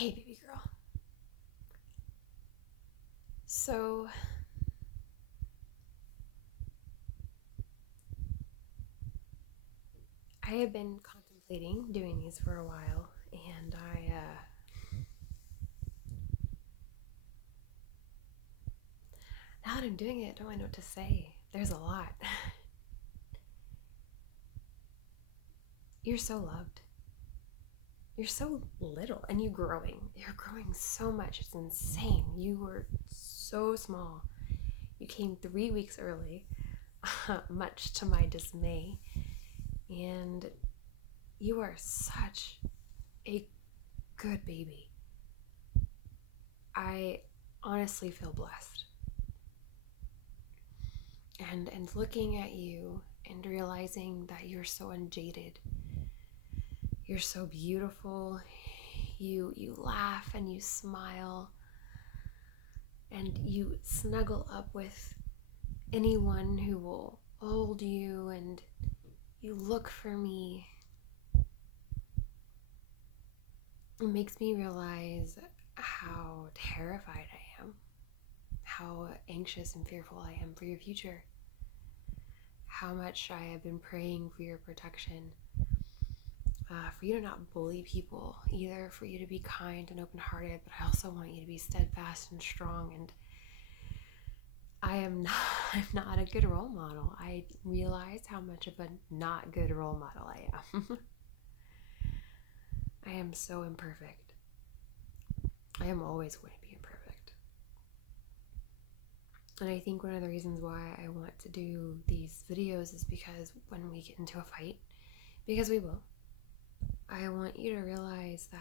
Hey, baby girl. So, I have been contemplating doing these for a while, and now that I'm doing it, I don't really know what to say. There's a lot. You're so loved. You're so little, and you're growing. You're growing so much. It's insane. You were so small. You came 3 weeks early, much to my dismay, and you are such a good baby. I honestly feel blessed. And looking at you and realizing that you're so unjaded, you're so beautiful, you laugh and you smile, and you snuggle up with anyone who will hold you, and you look for me. It makes me realize how terrified I am, how anxious and fearful I am for your future, how much I have been praying for your protection, for you to not bully people either, for you to be kind and open-hearted, but I also want you to be steadfast and strong. And I'm not a good role model. I realize how much of a not good role model I am. I am so imperfect. I am always going to be imperfect. And I think one of the reasons why I want to do these videos is because when we get into a fight, because we will, I want you to realize that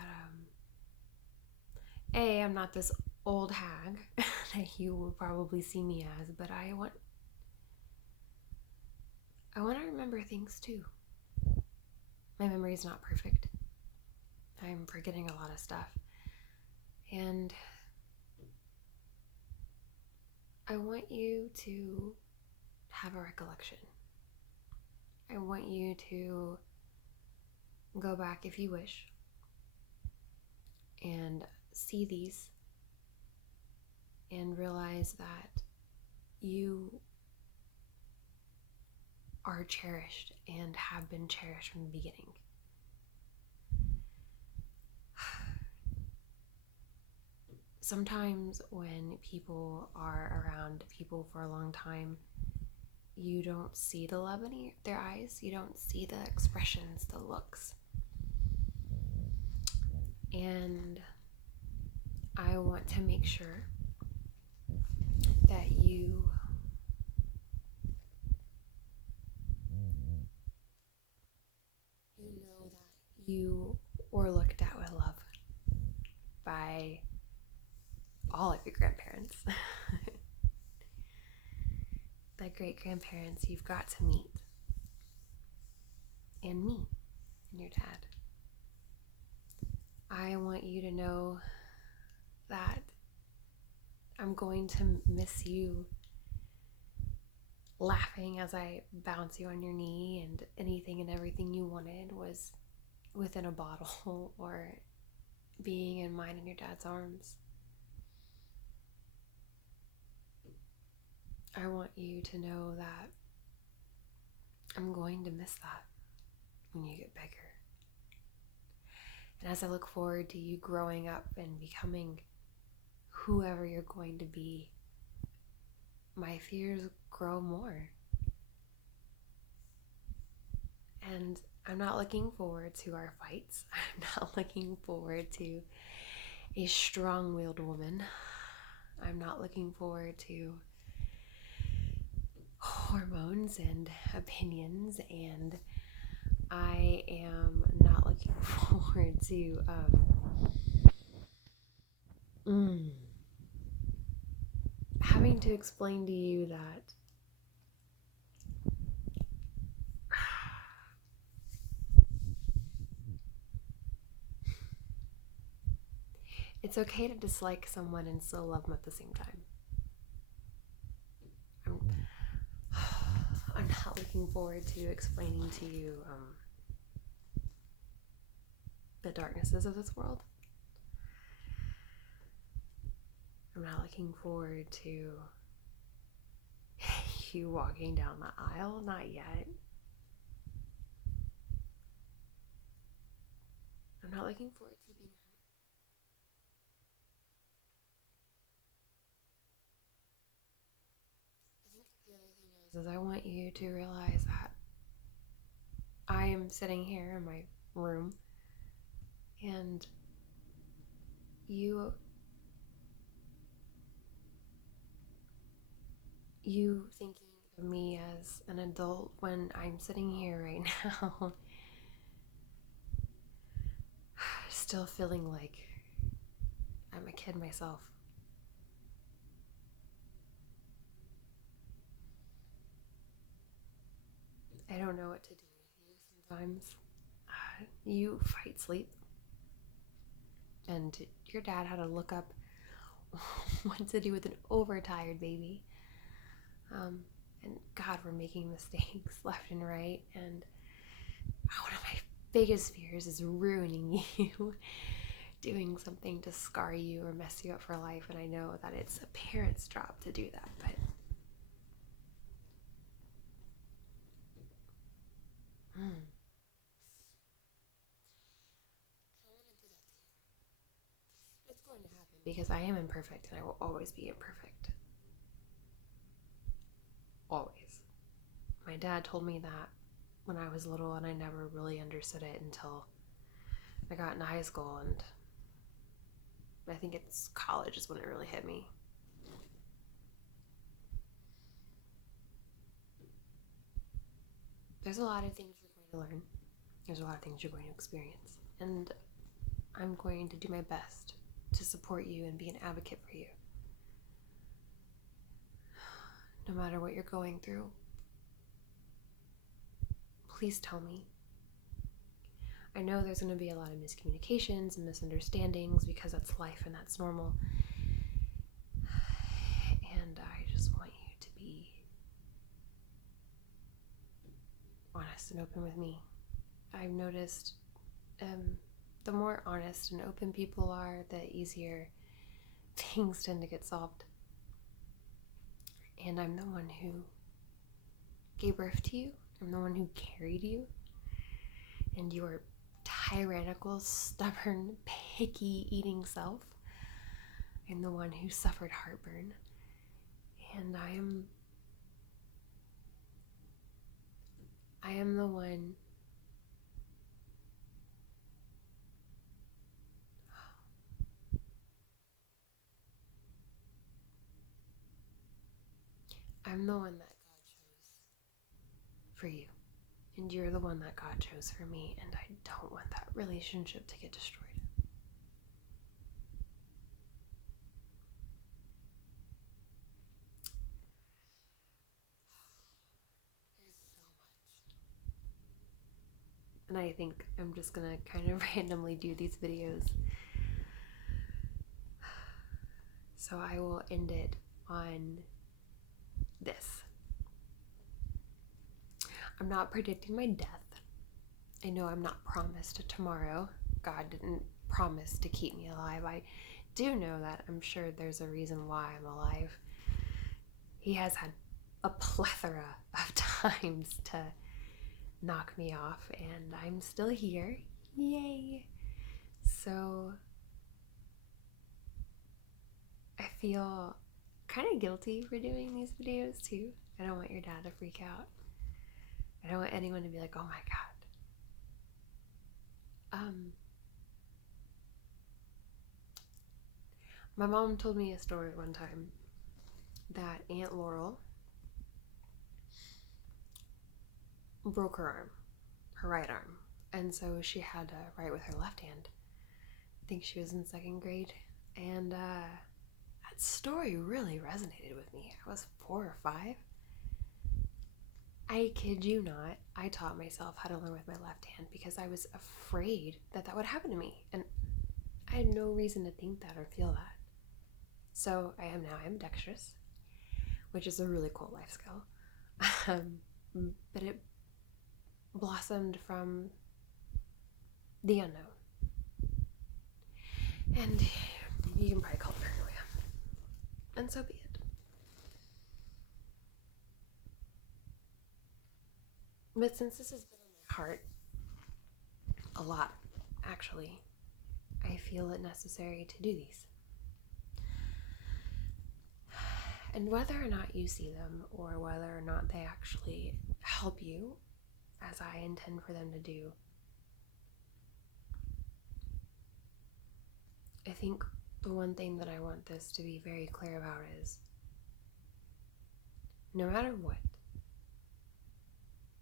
I'm not this old hag that you will probably see me as, but I want to remember things too. My memory is not perfect. I'm forgetting a lot of stuff. And I want you to have a recollection. I want you to go back if you wish and see these and realize that you are cherished and have been cherished from the beginning. Sometimes when people are around people for a long time, you don't see the love in their eyes. You don't see the expressions, the looks. And I want to make sure that you know that you were looked at with love by all of your grandparents. The great grandparents you've got to meet, and me and your dad. I want you to know that I'm going to miss you laughing as I bounce you on your knee, and anything and everything you wanted was within a bottle or being in mine and your dad's arms. I want you to know that I'm going to miss that when you get bigger. And as I look forward to you growing up and becoming whoever you're going to be, my fears grow more. And I'm not looking forward to our fights. I'm not looking forward to a strong-willed woman. I'm not looking forward to hormones and opinions, and I am not looking forward to having to explain to you that it's okay to dislike someone and still love them at the same time. I'm not looking forward to explaining to you the darknesses of this world. I'm not looking forward to you walking down the aisle, not yet. I'm not looking forward to being hurt. I think the other thing is I want you to realize that I am sitting here in my room and you thinking of me as an adult when I'm sitting here right now still feeling like I'm a kid myself. I don't know what to do with you sometimes. You fight sleep, and your dad had to look up what to do with an overtired baby. And God, we're making mistakes left and right, and one of my biggest fears is ruining you, doing something to scar you or mess you up for life, and I know that it's a parent's job to do that, but it's going to happen because I am imperfect and I will always be imperfect. Always. My dad told me that when I was little, and I never really understood it until I got into high school, and I think it's college is when it really hit me. There's a lot of things you're going to learn. There's a lot of things you're going to experience. And I'm going to do my best to support you and be an advocate for you. No matter what you're going through, please tell me. I know there's going to be a lot of miscommunications and misunderstandings because that's life and that's normal. And I just want you to be honest and open with me. I've noticed the more honest and open people are, the easier things tend to get solved. And I'm the one who gave birth to you. I'm the one who carried you. And your tyrannical, stubborn, picky eating self. I'm the one who suffered heartburn. And I am the one that God chose for you. And you're the one that God chose for me, and I don't want that relationship to get destroyed. There's so much. And I think I'm just gonna kind of randomly do these videos. So I will end it on this. I'm not predicting my death. I know I'm not promised a tomorrow. God didn't promise to keep me alive. I do know that I'm sure there's a reason why I'm alive. He has had a plethora of times to knock me off, and I'm still here. Yay! So I feel kind of guilty for doing these videos too. I don't want your dad to freak out. I don't want anyone to be like, oh my God. My mom told me a story one time that Aunt Laurel broke her arm, her right arm, and so she had to write with her left hand. I think she was in second grade, and that story really resonated with me. I was 4 or 5. I kid you not, I taught myself how to learn with my left hand because I was afraid that that would happen to me, and I had no reason to think that or feel that. So I am now ambidextrous, which is a really cool life skill. But it blossomed from the unknown. And you can probably call it paranoia. and so be it. But since this has been on my heart a lot, actually, I feel it necessary to do these. And whether or not you see them, or whether or not they actually help you, as I intend for them to do, I think the one thing that I want this to be very clear about is, no matter what,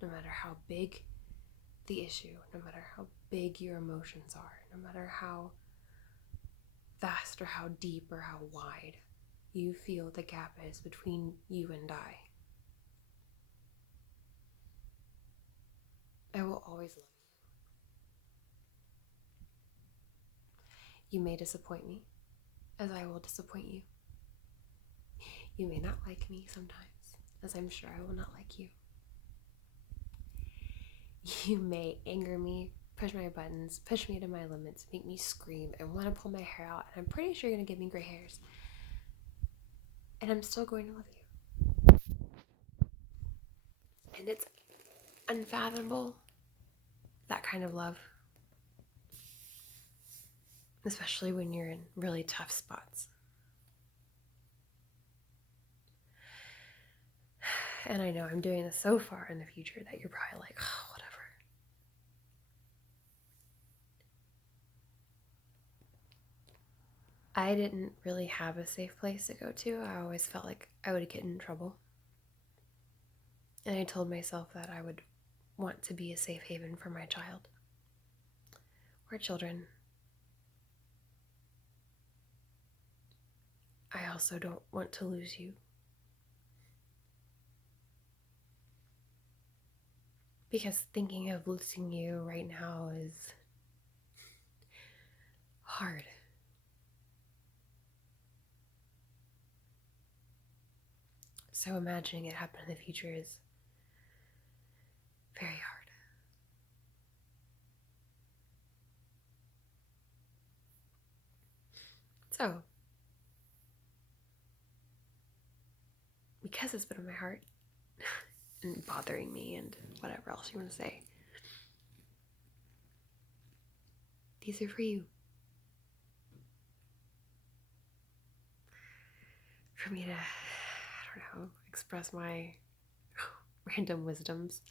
no matter how big the issue, no matter how big your emotions are, no matter how vast or how deep or how wide you feel the gap is between you and I will always love you. You may disappoint me, as I will disappoint you. You may not like me sometimes, as I'm sure I will not like you. You may anger me, push my buttons, push me to my limits, make me scream and want to pull my hair out, and I'm pretty sure you're going to give me gray hairs. And I'm still going to love you. And it's unfathomable, that kind of love. Especially when you're in really tough spots. And I know I'm doing this so far in the future that you're probably like, oh, whatever. I didn't really have a safe place to go to. I always felt like I would get in trouble. And I told myself that I would want to be a safe haven for my child or children. I also don't want to lose you. Because thinking of losing you right now is hard. So imagining it happen in the future is very hard. So, because it's been on my heart and bothering me and whatever else you want to say, these are for you. For me to, I don't know, express my random wisdoms.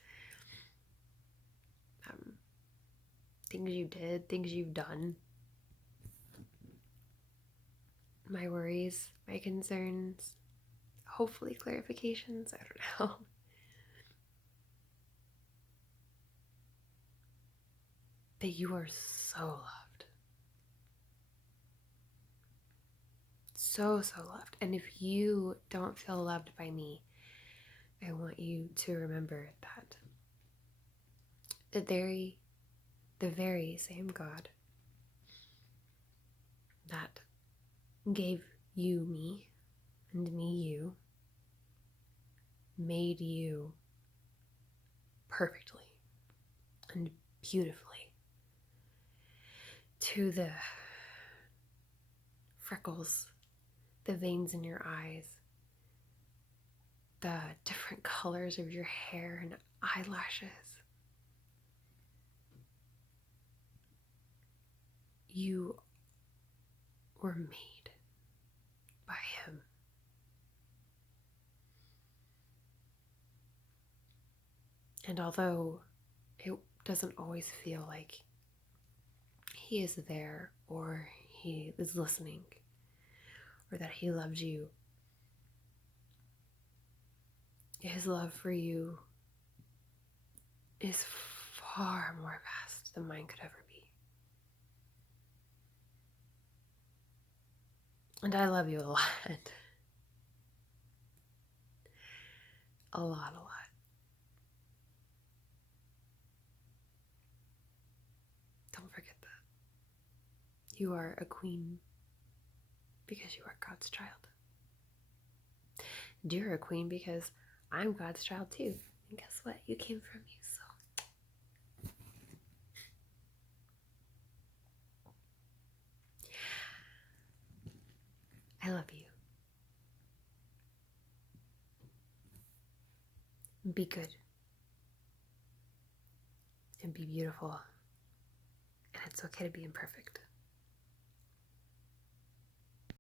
Things you did, things you've done. My worries, my concerns, hopefully clarifications, I don't know. That you are so loved. So, so loved. And if you don't feel loved by me, I want you to remember that the very same God that gave you me and me you made you perfectly and beautifully, to the freckles, the veins in your eyes, the different colors of your hair and eyelashes. You were made by him. And although it doesn't always feel like he is there or he is listening or that he loves you, his love for you is far more vast than mine could ever be. And I love you a lot. A lot. Don't forget that. You are a queen because you are God's child. And you're a queen because I'm God's child too. And guess what? You came from me, so. I love you. Be good. And be beautiful. And it's okay to be imperfect.